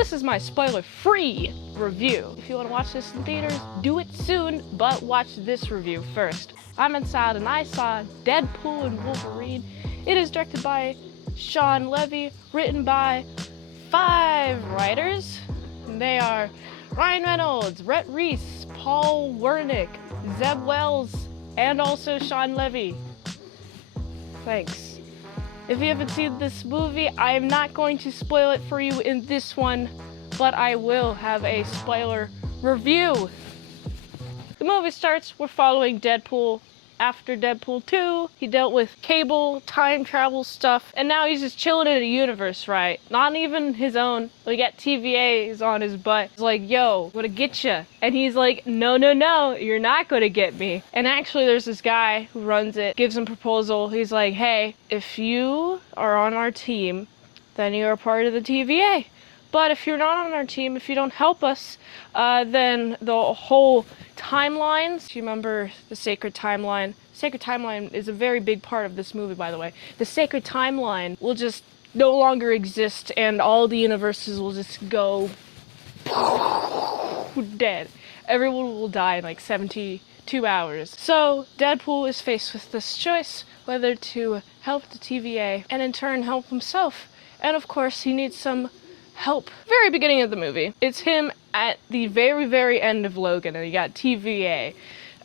this is my spoiler-free review. If you want to watch this in theaters, do it soon, but watch this review first. I'm inside and I saw Deadpool and Wolverine. It is directed by Shawn Levy, written by 5 writers. And they are Ryan Reynolds, Rhett Reese, Paul Wernick, Zeb Wells, and also Shawn Levy. Thanks. If you haven't seen this movie, I am not going to spoil it for you in this one, but I will have a spoiler review. The movie starts, we're following Deadpool. After Deadpool 2, he dealt with Cable, time travel stuff, and now he's just chilling in a universe, right? Not even his own. We got TVAs on his butt. He's like, yo, I'm gonna get ya. And he's like, no, no, no, you're not gonna get me. And actually there's this guy who runs it, gives him a proposal. He's like, hey, if you are on our team, then you're a part of the TVA. But if you're not on our team, if you don't help us, then the whole timelines, do you remember the sacred timeline? Sacred timeline is a very big part of this movie, by the way. The sacred timeline will just no longer exist and all the universes will just go dead. Everyone will die in like 72 hours. So Deadpool is faced with this choice, whether to help the TVA and in turn help himself. And of course he needs some help. Very beginning of the movie, it's him at the very, very end of Logan, and you got TVA.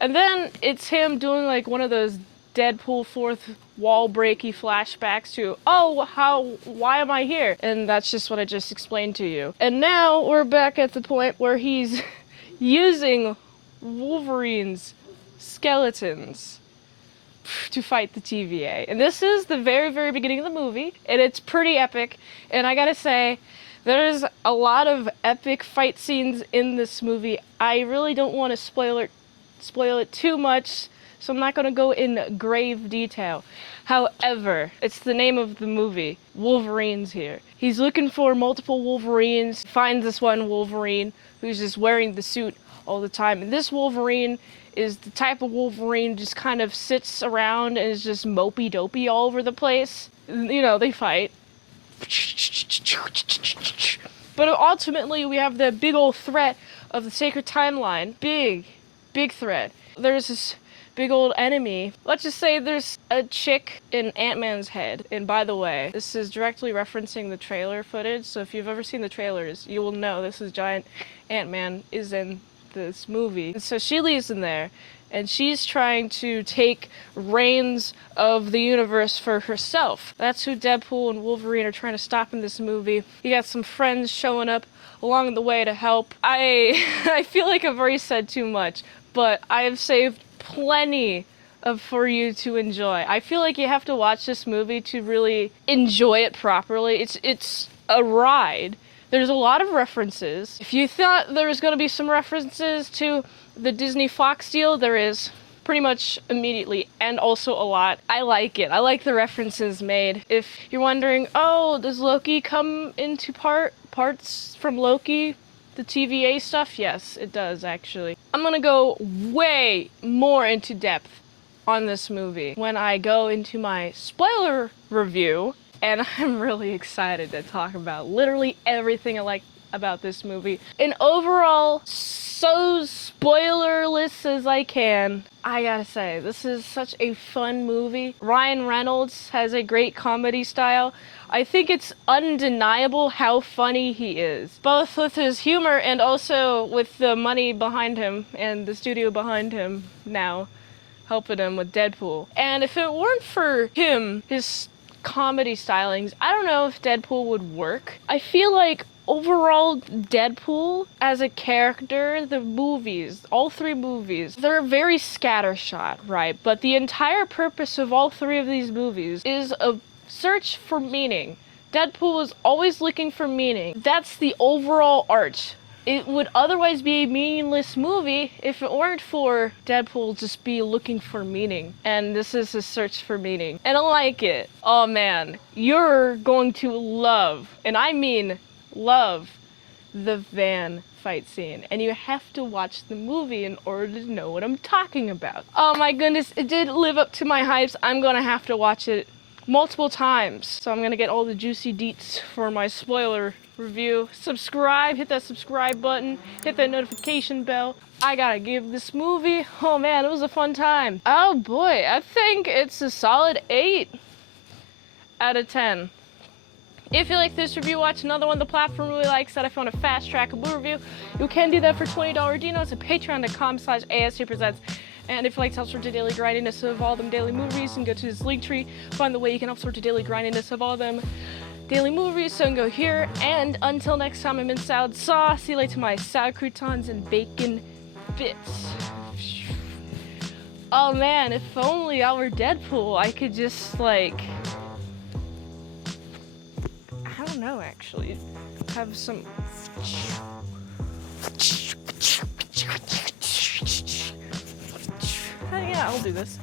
And then it's him doing like one of those Deadpool fourth wall breaky flashbacks to, oh, why am I here? And that's just what I just explained to you. And now we're back at the point where he's using Wolverine's skeletons to fight the TVA. And this is the very, very beginning of the movie, and it's pretty epic. And I gotta say, there's a lot of epic fight scenes in this movie. I really don't want to spoil it too much, so I'm not going to go in grave detail. However, it's the name of the movie. Wolverine's here. He's looking for multiple Wolverines, finds this one Wolverine who's just wearing the suit all the time. And this Wolverine is the type of Wolverine just kind of sits around and is just mopey-dopey all over the place. You know, they fight. But ultimately we have the big old threat of the sacred timeline. Big threat. There's this big old enemy. Let's just say there's a chick in Ant-Man's head. And by the way, this is directly referencing the trailer footage, so if you've ever seen the trailers, you will know this is giant Ant-Man is in this movie. And so she leaves in there, and she's trying to take reins of the universe for herself. That's who Deadpool and Wolverine are trying to stop in this movie. You got some friends showing up along the way to help. I feel like I've already said too much, but I have saved plenty for you to enjoy. I feel like you have to watch this movie to really enjoy it properly. It's a ride. There's a lot of references. If you thought there was going to be some references to the Disney Fox deal, there is pretty much immediately, and also a lot. I like it. I like the references made. If you're wondering, oh, does Loki come into parts from Loki? The TVA stuff? Yes, it does, actually. I'm gonna go way more into depth on this movie when I go into my spoiler review, and I'm really excited to talk about literally everything I like about this movie. And overall, so spoilerless as I can, I gotta say, this is such a fun movie. Ryan Reynolds has a great comedy style. I think it's undeniable how funny he is, both with his humor and also with the money behind him and the studio behind him now helping him with Deadpool. And if it weren't for him, his comedy stylings, I don't know if Deadpool would work. I feel like overall Deadpool as a character, the movies, all 3 movies, they're very scattershot, right? But the entire purpose of all 3 of these movies is a search for meaning. Deadpool is always looking for meaning. That's the overall arch. It would otherwise be a meaningless movie if it weren't for Deadpool just be looking for meaning. And this is his search for meaning. And I like it. Oh man, you're going to love, and I mean love, the van fight scene. And you have to watch the movie in order to know what I'm talking about. Oh my goodness, it did live up to my hypes. I'm gonna have to watch it multiple times. So I'm gonna get all the juicy deets for my spoiler review. Subscribe, hit that subscribe button, hit that notification bell. I gotta give this movie, oh man, it was a fun time. Oh boy, I think it's a solid 8 out of 10. If you like this review, watch another one the platform really likes that I found a fast track a movie review. You can do that for $20 Dinos at patreon.com/ASEPresents. And if you like to help sort the daily grindiness of all them daily movies, you can go to this link tree, find the way you can help sort the daily grindiness of all them daily movies, so you can go here. And until next time, I'm in Salad Saw. See you later, my salad croutons and bacon bits. Oh man, if only I were Deadpool, I could just like, I don't know actually, have some. Yeah, I'll do this.